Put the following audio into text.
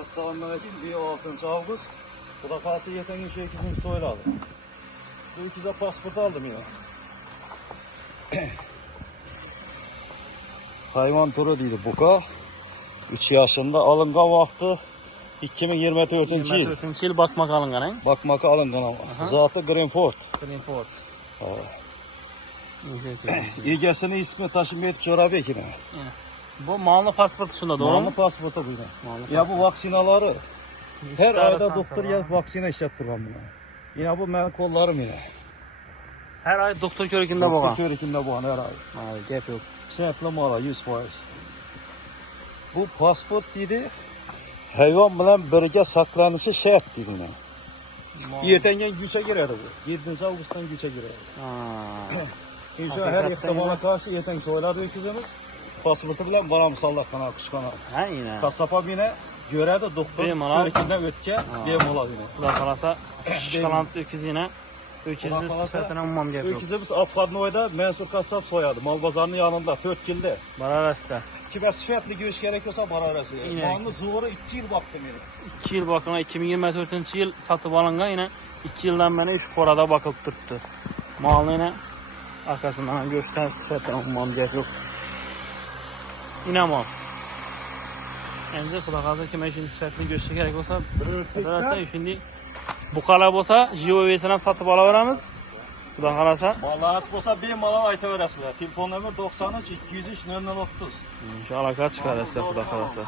Assalamualaikum. Bir 6 Ağustos. Bu da kalsı yeten gün 8. soyladı. Bu ikize pasport aldım ya. Hayvan turu deydi buka. 3 yaşında alıngan vakti 2024 yıl. 24 yıl bakmak alıngan he? Bakmak alıngan ama. Zatı Greenford. Greenford. İlgesini ismi taşımayıp çorabı ekine. Bu malını pasportu şunda doğru mu? Malını pasportu bu yine. Ya bu vaksinaları. Her ayda doktor gelip vaksina işlettirəm buna. Yine bu mənim kollarım yine. Her ay doktor körükünde boğan. Doktor körükünde boğan her ay. Ay, gep yok. Şərtli mala 100%. Bu pasport dedi, hayvan bilen birgə saklanışı şart dedi yine. Ertenden güçe girerdi bu. 7. Ağustos'tan güçe girerdi. İnşallah her ihtimala karşı erten soyladı öküzümüz. Pasportu bilen bana musallakana, kuşkana. Ha yine. Kasapa yine görədi doktor körükünden ötke bemola yine. Bu da kalasa şikalant öküz yine. Öküzlü sıfatına ummam gep yok. Öküzümüz Afgadnoy'da Mensur Kasap soyadı. Malbazarının yanında 4 kilde. Bara rəstə. Kime sıfatlı göğüs gerekiyorsa bana arası. Malını zoru 2 yıl baktım yine. 2 yıl bakına 2024 yıl satıp alıngan yine 2 yıldan beri 3 korada bakıp tuttu. Malını yine arkasından göğüsten sıfatına ummam gep yok. Yine mal. Ence kulakazda kime şimdi sıfatlı göğüsü gerek olsa rəstə şimdi bu kalab olsa JOV'sinden satıp alaveramız. Bu da kalasa. Vallahi olsa bir mala ayta öresler. Telefon numara 93 203 0030. İnşallah kaç çıkar rəstə bu da kalasa.